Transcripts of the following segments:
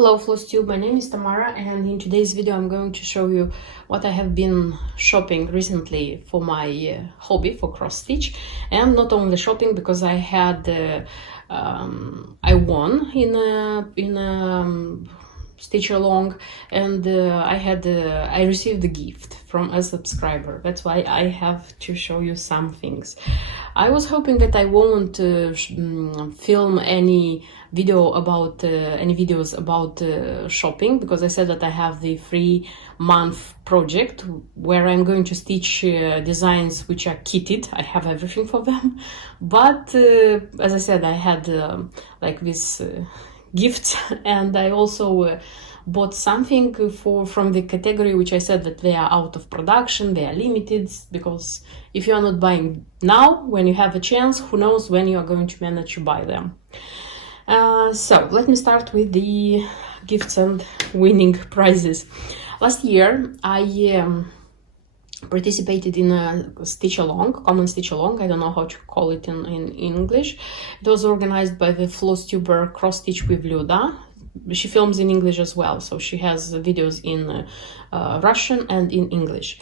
Hello FlossTube, my name is Tamara, and in today's video I'm going to show you what I have been shopping recently for my hobby for cross stitch. And not only shopping, because I had I won in a stitch along, and I received a gift from a subscriber. That's why I have to show you some things. I was hoping that I won't film any videos about shopping, because I said that I have the 3-month project where I'm going to stitch designs which are kitted. I have everything for them, but as I said, I had like this gifts, and I also bought something from the category which I said that they are out of production, they are limited, because if you are not buying now, when you have a chance, who knows when you are going to manage to buy them. So let me start with the gifts and winning prizes. Last year I participated in a stitch along, common stitch along. I don't know how to call it in English. It was organized by the FlossTuber Cross Stitch with Luda. She films in English as well, so she has videos in Russian and in English.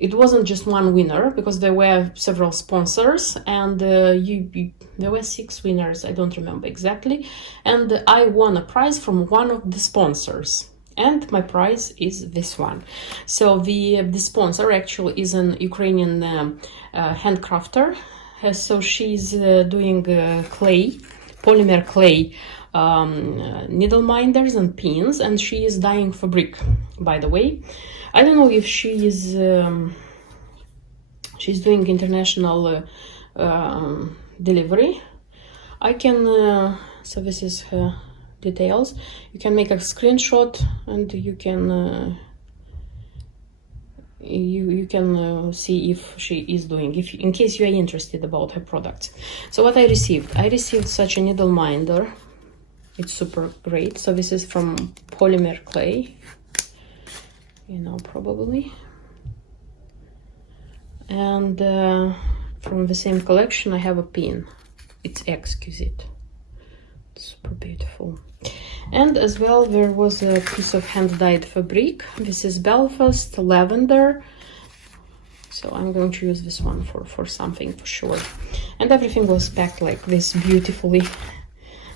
It wasn't just one winner, because there were several sponsors, and there were 6 winners, I don't remember exactly, and I won a prize from one of the sponsors, and my prize is this one. So the sponsor actually is an Ukrainian handcrafter. So she's doing polymer clay needle minders and pins, and she is dyeing fabric, by the way. I don't know if she is she's doing international delivery. I can so this is her details. You can make a screenshot, and you can see if she is doing, in case you are interested about her products. So what I received such a needle minder. It's super great. So this is from Polymer Clay, you know, probably, and from the same collection I have a pin. It's exquisite, it's super beautiful. And as well, there was a piece of hand-dyed fabric. This is Belfast lavender, so I'm going to use this one for something for sure. And everything was packed like this beautifully,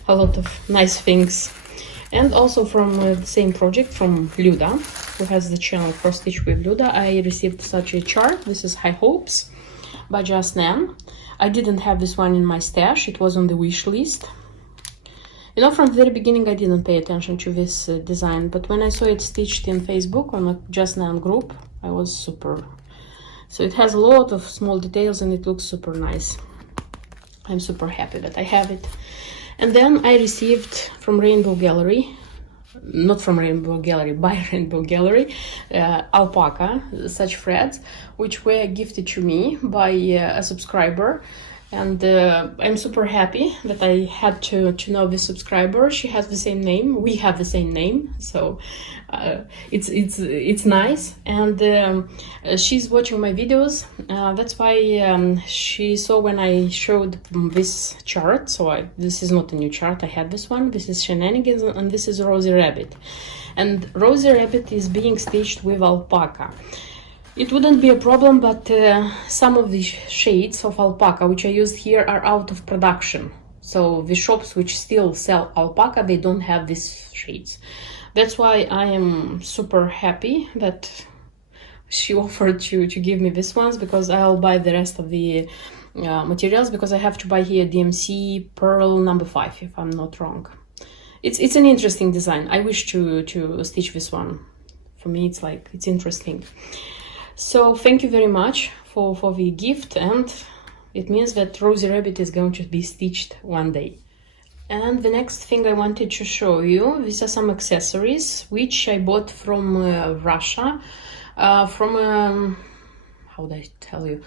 a lot of nice things. And also from the same project, from Luda, who has the channel Cross Stitch with Luda, I received such a chart. This is High Hopes by Just Nan. I didn't have this one in my stash, it was on the wish list. You know, from the very beginning I didn't pay attention to this design, but when I saw it stitched in Facebook on a Just Nan group, I was super. So it has a lot of small details and it looks super nice. I'm super happy that I have it. And then I received from Rainbow Gallery, not from Rainbow Gallery, by Rainbow Gallery, alpaca, such threads, which were gifted to me by a subscriber. And I'm super happy that I had to know this subscriber. She has the same name, we have the same name, so it's nice. And she's watching my videos. That's why she saw when I showed this chart. So this is not a new chart, I had this one. This is Shenanigans, and this is Rosy Rabbit. And Rosy Rabbit is being stitched with alpaca. It wouldn't be a problem, but some of the shades of alpaca which I used here are out of production. So the shops which still sell alpaca, they don't have these shades. That's why I am super happy that she offered to give me these ones, because I'll buy the rest of the materials, because I have to buy here DMC Pearl number 5, if I'm not wrong. It's an interesting design. I wish to stitch this one. For me, it's interesting. So thank you very much for the gift, and it means that Rosy Rabbit is going to be stitched one day. And the next thing I wanted to show you, these are some accessories which I bought from Russia, from how do I tell you?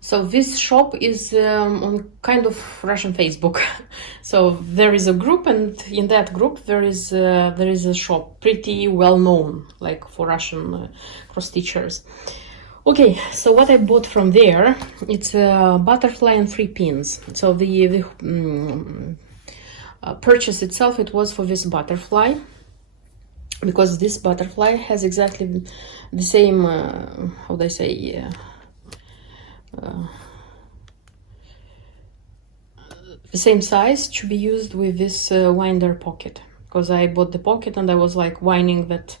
So this shop is on kind of Russian Facebook. So there is a group, and in that group there is a shop pretty well known, like for Russian cross stitchers. Okay, so what I bought from there, it's a butterfly and 3 pins. So the purchase itself, it was for this butterfly, because this butterfly has exactly the same, how do I say, the same size to be used with this winder pocket. Because I bought the pocket and I was like whining that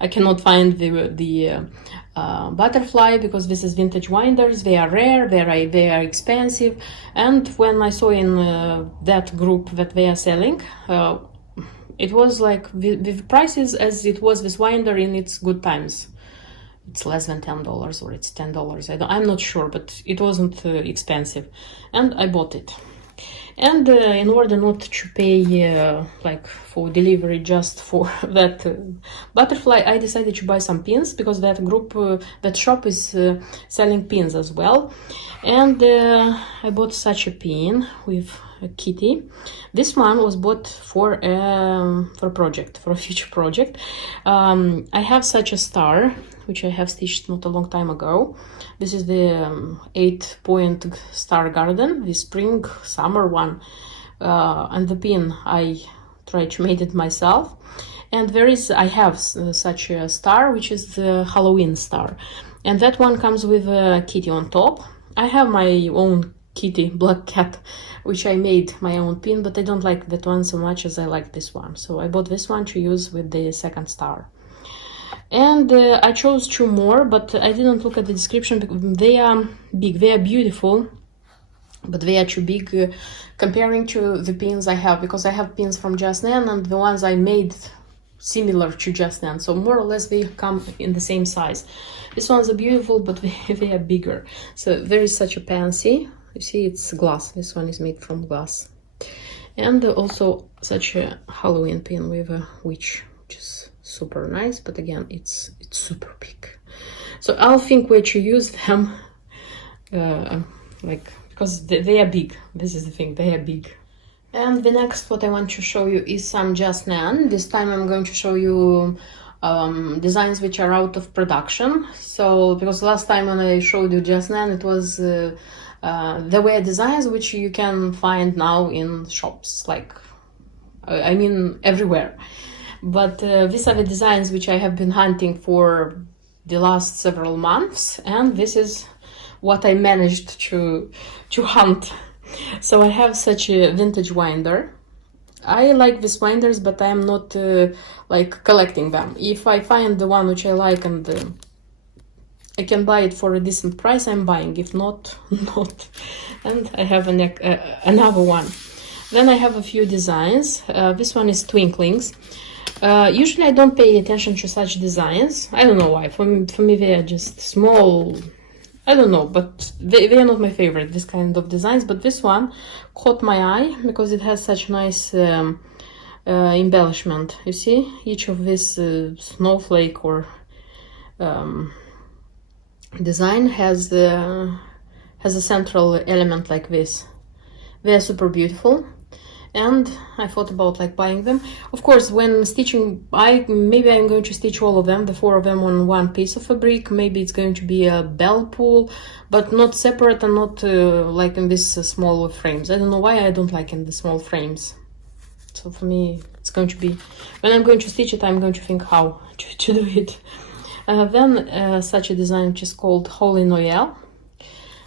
I cannot find the butterfly, because this is vintage winders, they are rare, they are expensive. And when I saw in that group that they are selling, it was like the prices as it was this winder in its good times. It's less than $10 or it's $10. I'm not sure, but it wasn't expensive, and I bought it. And in order not to pay like for delivery just for that butterfly, I decided to buy some pins, because that group, that shop is selling pins as well. And I bought such a pin with a kitty. This one was bought for a project, for a future project. I have such a star, which I have stitched not a long time ago. This is the 8-point star garden, the spring summer one, and the pin I tried to make it myself. And I have such a star, which is the Halloween star, and that one comes with a kitty on top. I have my own kitty, black cat, which I made my own pin, but I don't like that one so much as I like this one, so I bought this one to use with the second star. And I chose 2 more, but I didn't look at the description because they are big, they are beautiful, but they are too big comparing to the pins I have, because I have pins from Just Nan and the ones I made similar to Just Nan, so more or less they come in the same size. These ones are beautiful, but they are bigger. So there is such a pansy. You see, it's glass. This one is made from glass. And also such a Halloween pin with a witch, which is super nice, but again, it's super big. So I'll think where to use them, like, because they are big. This is the thing, they are big. And the next what I want to show you is some Just Nan. This time I'm going to show you designs which are out of production. So because last time when I showed you Just Nan, it was there were designs which you can find now in shops, like I mean everywhere. But these are the designs which I have been hunting for the last several months, and this is what I managed to hunt. So I have such a vintage winder. I like these winders, but I am not like collecting them. If I find the one which I like and I can buy it for a decent price, I'm buying. If not, not. And I have another one. Then I have a few designs. This one is Twinklings. Usually I don't pay attention to such designs. I don't know why. For me they are just small. I don't know, but they are not my favorite, this kind of designs. But this one caught my eye because it has such nice embellishment. You see, each of this snowflake or design has a central element like this. They are super beautiful, and I thought about like buying them. Of course, when stitching, maybe I'm going to stitch all of them, the 4 of them, on one piece of fabric. Maybe it's going to be a bell pull, but not separate and not like in this small frames. I don't know why I don't like in the small frames. So for me, it's going to be, when I'm going to stitch it, I'm going to think how to do it. Then such a design which is called Holy Noel.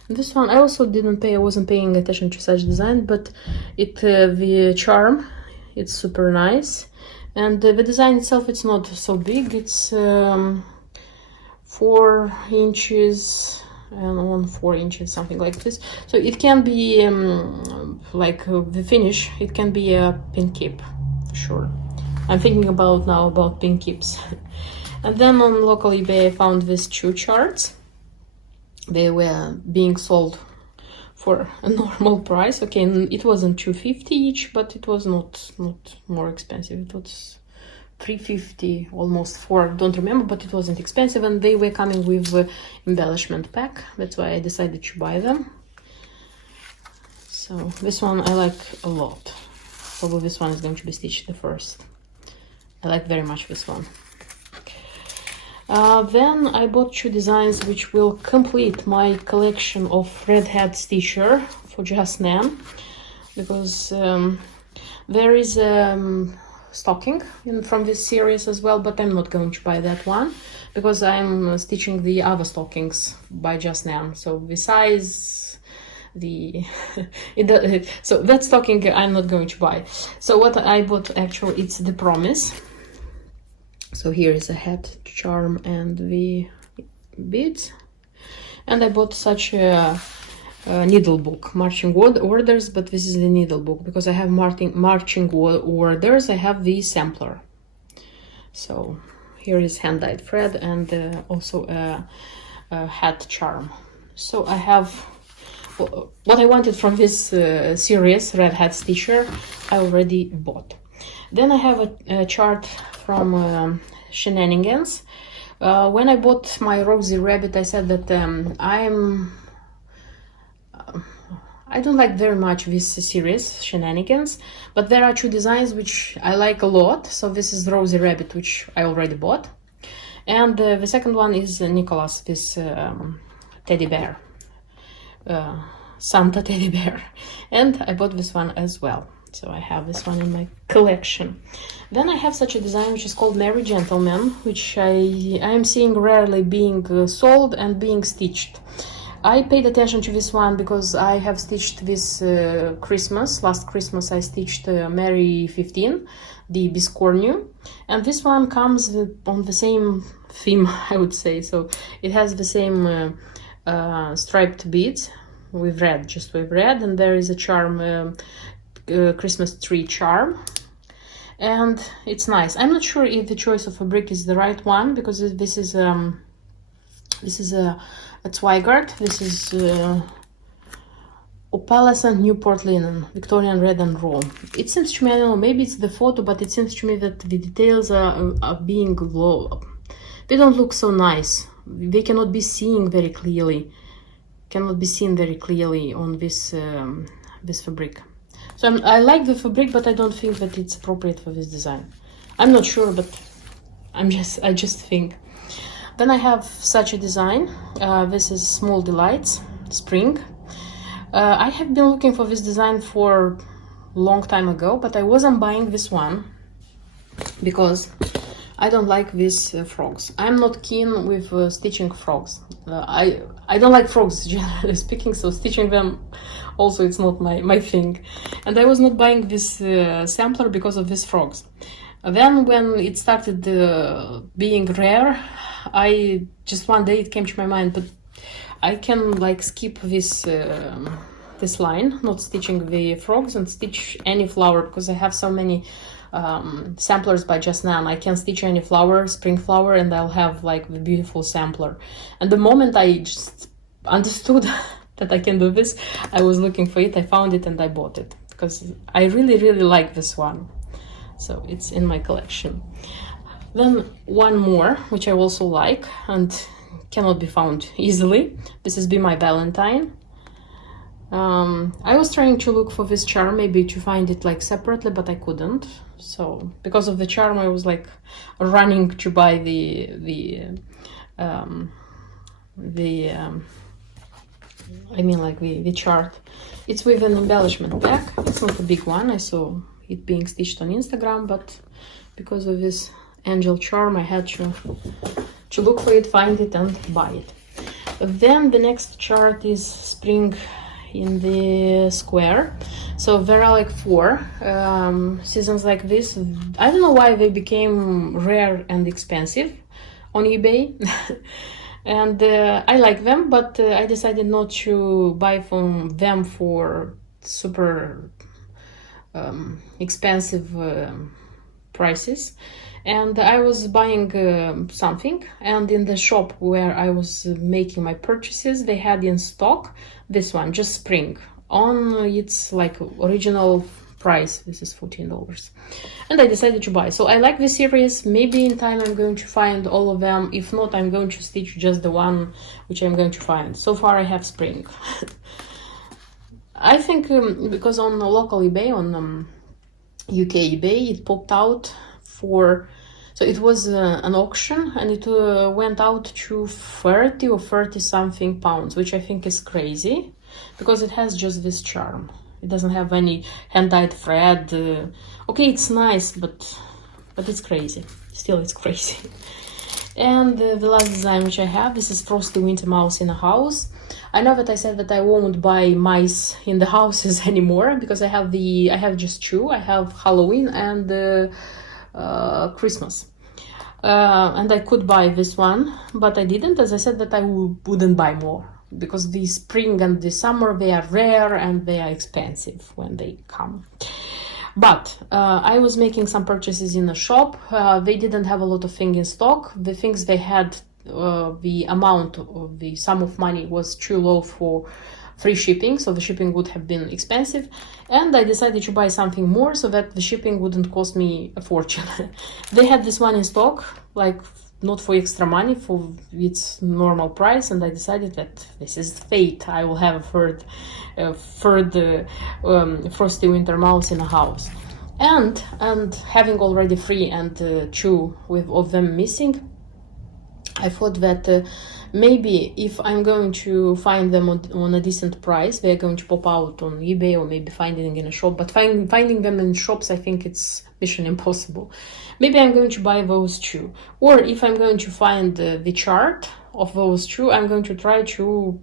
This one I also I wasn't paying attention to such design, but the charm, it's super nice. And the design itself, it's not so big. It's 4 inches and on 4 inches, something like this. So it can be like the finish, it can be a pin keep for sure. I'm thinking about pin keeps. And then on local eBay I found these 2 charts. They were being sold for a normal price. Okay, it wasn't $2.50 each, but it was not more expensive. It was $3.50, almost $4. Don't remember, but it wasn't expensive, and they were coming with embellishment pack. That's why I decided to buy them. So this one I like a lot. Although this one is going to be stitched the first. I like very much this one. Then I bought 2 designs which will complete my collection of Red Hat Stitcher for Just Nan, because There is stocking from this series as well, but I'm not going to buy that one because I'm stitching the other stockings by Just Nan. So the size, so that stocking I'm not going to buy. So what I bought actually, it's the Promise. So here is a head charm and the beads, and I bought such a needle book, marching orders, but this is the needle book because I have marching orders. I have the sampler. So here is hand-dyed thread and also a hat charm. So I have what I wanted from this series, Red Hat Stitcher, I already bought. Then I have a chart from Shenanigans. When I bought my Rosie Rabbit, I said that I don't like very much this series, Shenanigans, but there are two designs which I like a lot. So this is Rosie Rabbit, which I already bought. And the second one is Nicholas, this teddy bear, Santa teddy bear. And I bought this one as well. So I have this one in my collection. Then I have such a design which is called Merry Gentleman, which I am seeing rarely being sold and being stitched. I paid attention to this one because I have stitched this Christmas. Last Christmas I stitched Merry 15, the Biscornu. And this one comes on the same theme, I would say. So it has the same striped beads with red, just with red. And there is a charm, Christmas tree charm. And it's nice. I'm not sure if the choice of fabric is the right one because this is a Zweigart. This is opalescent Newport linen, Victorian red and raw. It seems to me, I don't know, maybe it's the photo, but it seems to me that the details are being low. They don't look so nice. They cannot be seen very clearly. On this this fabric. So I like the fabric, but I don't think that it's appropriate for this design. I'm not sure, but I just think. Then I have such a design. This is Small Delights, Spring. I have been looking for this design for a long time ago, but I wasn't buying this one because I don't like these frogs. I'm not keen with stitching frogs. I don't like frogs, generally speaking, so stitching them also it's not my thing. And I was not buying this sampler because of these frogs. Then when it started being rare, I just one day it came to my mind, but I can like skip this this line, not stitching the frogs, and stitch any flower because I have so many samplers by Just Nan. I can stitch any flower, spring flower, and I'll have like the beautiful sampler. And the moment I just understood that I can do this, I was looking for it, I found it, and I bought it because I really like this one. So it's in my collection. Then one more, which I also like and cannot be found easily. This is Be My Valentine. I was trying to look for this charm, maybe to find it like separately, but I couldn't. So because of the charm, I was like running to buy the chart. It's with an embellishment pack. It's not a big one. I saw it being stitched on Instagram, but because of this angel charm, I had to look for it, find it, and buy it. Then the next chart is Spring in the Square. So there are like 4 seasons like this. I don't know why they became rare and expensive on eBay. And I like them, but I decided not to buy from them for super expensive prices. And I was buying something, and in the shop where I was making my purchases, they had in stock this one, just Spring, on its like original price. This is $14, and I decided to buy. So I like this series. Maybe in time I'm going to find all of them. If not, I'm going to stitch just the one which I'm going to find. So far I have Spring. I think because on the local eBay, on UK eBay, it popped out for, so it was an auction, and it went out to 30 or 30 something pounds, which I think is crazy because it has just this charm. It doesn't have any hand-dyed thread. Okay, it's nice, but it's crazy. Still, it's crazy. And the last design which I have, this is Frosty Winter Mouse in a house. I know that I said that I won't buy mice in the houses anymore because I have just two. I have Halloween and Christmas. And I could buy this one, but I didn't, as I said that I wouldn't buy more because the spring and the summer, they are rare and they are expensive when they come. But I was making some purchases in a shop. They didn't have a lot of things in stock. The things they had, the amount of the sum of money was too low for free shipping, so the shipping would have been expensive, and I decided to buy something more so that the shipping wouldn't cost me a fortune. They had this one in stock, like not for extra money, for its normal price, and I decided that this is fate. I will have a third Frosty Winter Mouse in a house, and having already three and two of them missing, I thought that maybe if I'm going to find them on a decent price, they're going to pop out on eBay or maybe finding in a shop. But finding them in shops, I think it's mission impossible. Maybe I'm going to buy those two. Or if I'm going to find the chart of those two, I'm going to try to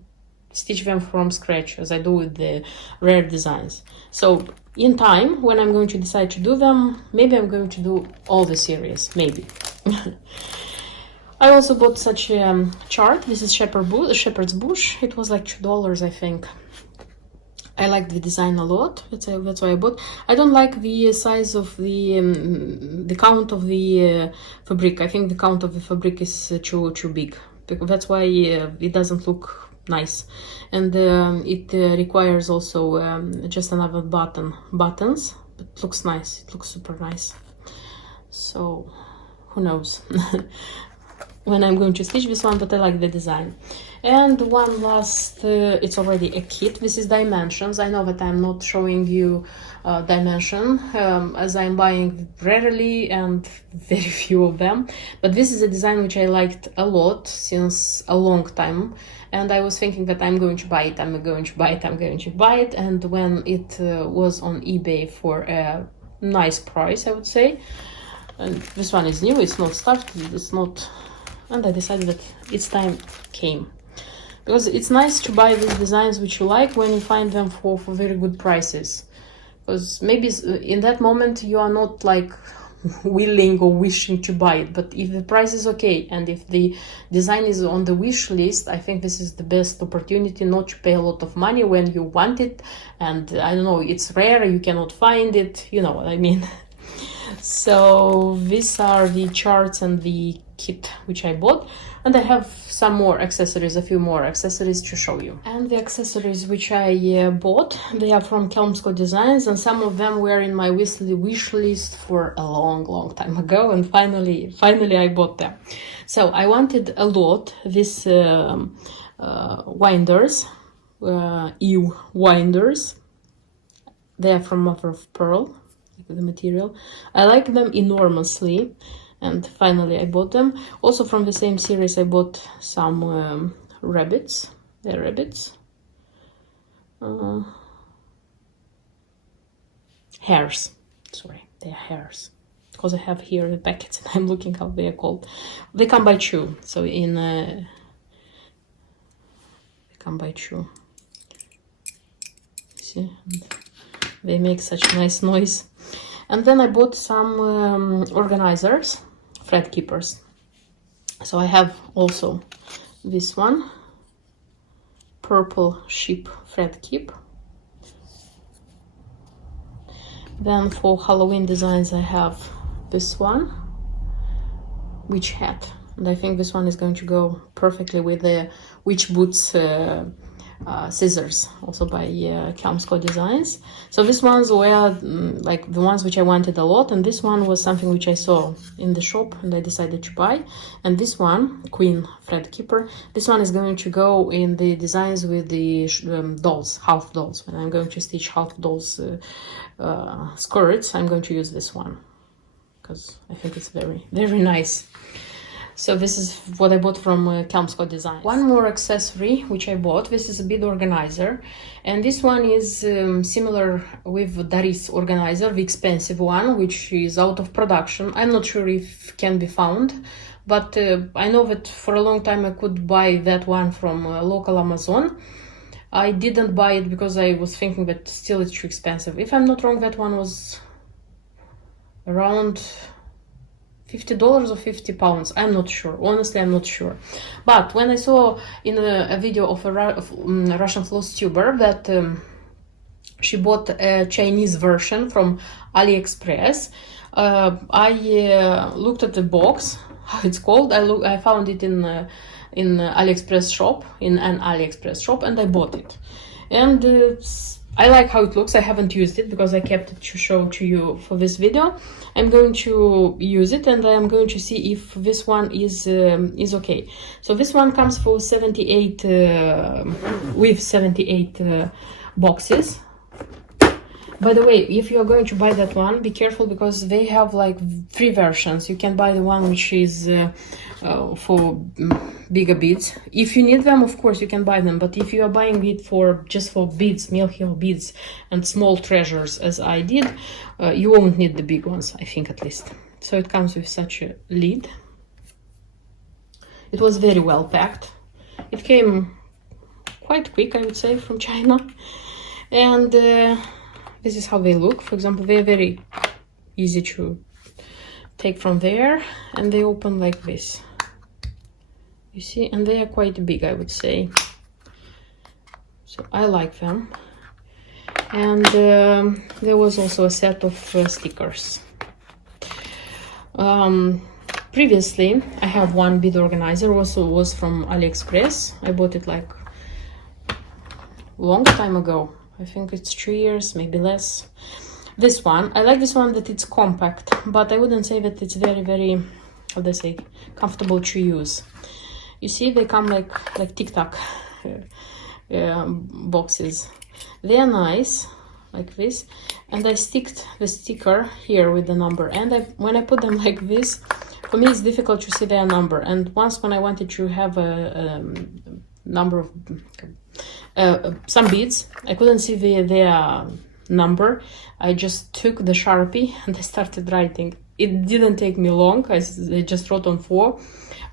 stitch them from scratch as I do with the rare designs. So in time, when I'm going to decide to do them, maybe I'm going to do all the series, maybe. I also bought such a chart. This is Shepherd's Bush. It was like $2, I think. I like the design a lot. That's why I bought. I don't like the size of the count of the fabric. I think the count of the fabric is too big. That's why it doesn't look nice. And it requires also just another buttons. But it looks nice. It looks super nice. So who knows when I'm going to stitch this one, but I like the design. And one last, it's already a kit. This is dimensions. I know that I'm not showing you dimension as I'm buying rarely and very few of them, but this is a design which I liked a lot since a long time, and I was thinking that I'm going to buy it, I'm going to buy it, and when it was on eBay for a nice price, I would say, and this one is new, it's not started, it's not, and I decided that its time came. Because it's nice to buy these designs which you like when you find them for very good prices. Because maybe in that moment you are not like willing or wishing to buy it, but if the price is okay and if the design is on the wish list, I think this is the best opportunity not to pay a lot of money when you want it, and I don't know, it's rare, you cannot find it, you know what I mean. So these are the charts and the kit which I bought, and I have some more accessories, a few more accessories to show you. And the accessories which I bought, they are from Kelmsco Designs, and some of them were in my wish list for a long time ago, and finally I bought them. So I wanted a lot these winders, ewe winders. They are from mother of pearl, the material. I like them enormously, and finally I bought them. Also from the same series I bought some rabbits. They're rabbits. Hares. Sorry, they're hares. Because I have here the packets and I'm looking how they are called. They come by two. So in they come by two. See? They make such nice noise. And then I bought some organizers, thread keepers. So I have also this one, purple sheep thread keep. Then for Halloween designs I have this one, witch hat. And I think this one is going to go perfectly with the witch boots scissors, also by Kelmsco Designs. So these ones were like the ones which I wanted a lot, and this one was something which I saw in the shop and I decided to buy. And this one, Queen Thread Keeper, this one is going to go in the designs with the dolls, half dolls. When I'm going to stitch half dolls skirts, I'm going to use this one because I think it's very nice. So this is what I bought from Kelmsco Design. One more accessory which I bought, this is a bead organizer, and this one is similar with Daris organizer, the expensive one, which is out of production. I'm not sure if can be found, but I know that for a long time I could buy that one from local Amazon. I didn't buy it because I was thinking that still it's too expensive. If I'm not wrong, that one was around $50 or £50. I'm not sure. Honestly, I'm not sure. But when I saw in a video of a Russian floss tuber that she bought a Chinese version from AliExpress, I looked at the box, how it's called. I found it in AliExpress shop, in an AliExpress shop, and I bought it. And I like how it looks. I haven't used it because I kept it to show to you for this video. I'm going to use it, and I'm going to see if this one is okay. So this one comes for 78 with 78 boxes. By the way, if you're going to buy that one, be careful because they have like 3 versions. You can buy the one which is for bigger beads. If you need them, of course, you can buy them. But if you are buying it for just for beads, Mill Hill beads and small treasures, as I did, you won't need the big ones, I think at least. So it comes with such a lid. It was very well packed. It came quite quick, I would say, from China. And this is how they look. For example, they're very easy to take from there, and they open like this. You see, and they are quite big, I would say. So I like them. And there was also a set of stickers. Previously, I have one bead organizer, also was from AliExpress. I bought it like long time ago. I think it's 3 years, maybe less. This one, I like this one that it's compact, but I wouldn't say that it's very, how do I say, comfortable to use. You see, they come like tic-tac boxes. They are nice, like this, and I sticked the sticker here with the number. And when I put them like this, for me it's difficult to see their number. And once when I wanted to have a number of some beads, I couldn't see their number. I just took the Sharpie and I started writing. It didn't take me long. I just wrote on 4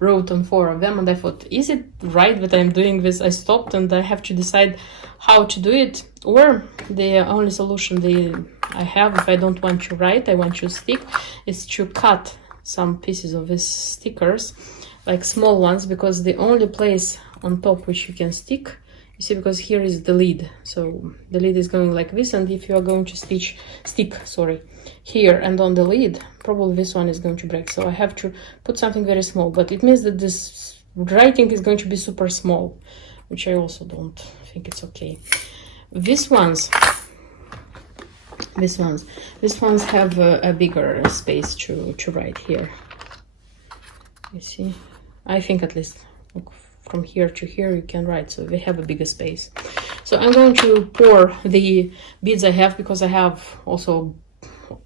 of them, and I thought, is it right that I'm doing this? I stopped and I have to decide how to do it, or the only solution I have, if I don't want to write, I want to stick, is to cut some pieces of these stickers, like small ones, because the only place on top which you can stick, you see, because here is the lid, so the lid is going like this, and if you are going to stick here and on the lid, probably this one is going to break. So I have to put something very small, but it means that this writing is going to be super small, which I also don't think it's okay. These ones have a bigger space to write here. You see, I think at least, look, from here to here you can write, so they have a bigger space. So I'm going to pour the beads I have, because I have also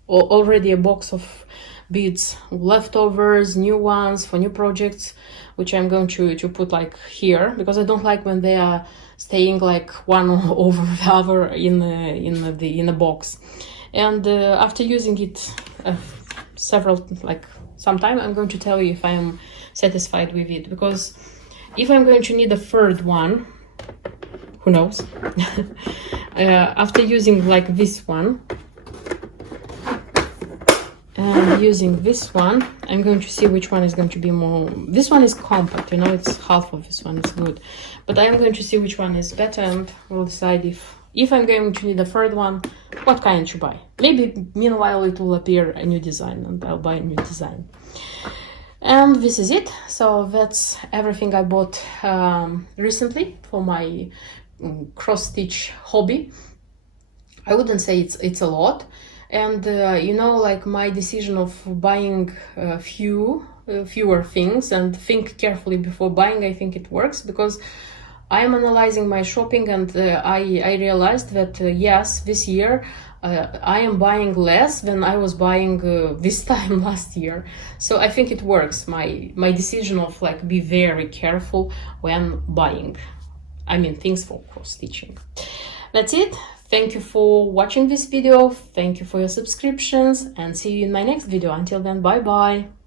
already a box of beads, leftovers, new ones for new projects, which I'm going to put like here, because I don't like when they are staying like one over the other in the box. And after using it some time, I'm going to tell you if I am satisfied with it, because if I'm going to need a third one, who knows? After using like this one and using this one, I'm going to see which one is going to be more. This one is compact, you know, it's half of this one, it's good. But I'm going to see which one is better, and we'll decide if I'm going to need a third one, what kind to buy. Maybe meanwhile it will appear a new design and I'll buy a new design. And this is it. So that's everything I bought recently for my cross-stitch hobby. I wouldn't say it's a lot. And you know, like my decision of buying fewer things and think carefully before buying, I think it works, because I am analyzing my shopping, and I realized that yes, this year I am buying less than I was buying this time last year. So I think it works. My decision of like be very careful when buying, I mean, things for cross stitching. That's it. Thank you for watching this video. Thank you for your subscriptions, and see you in my next video. Until then, bye bye.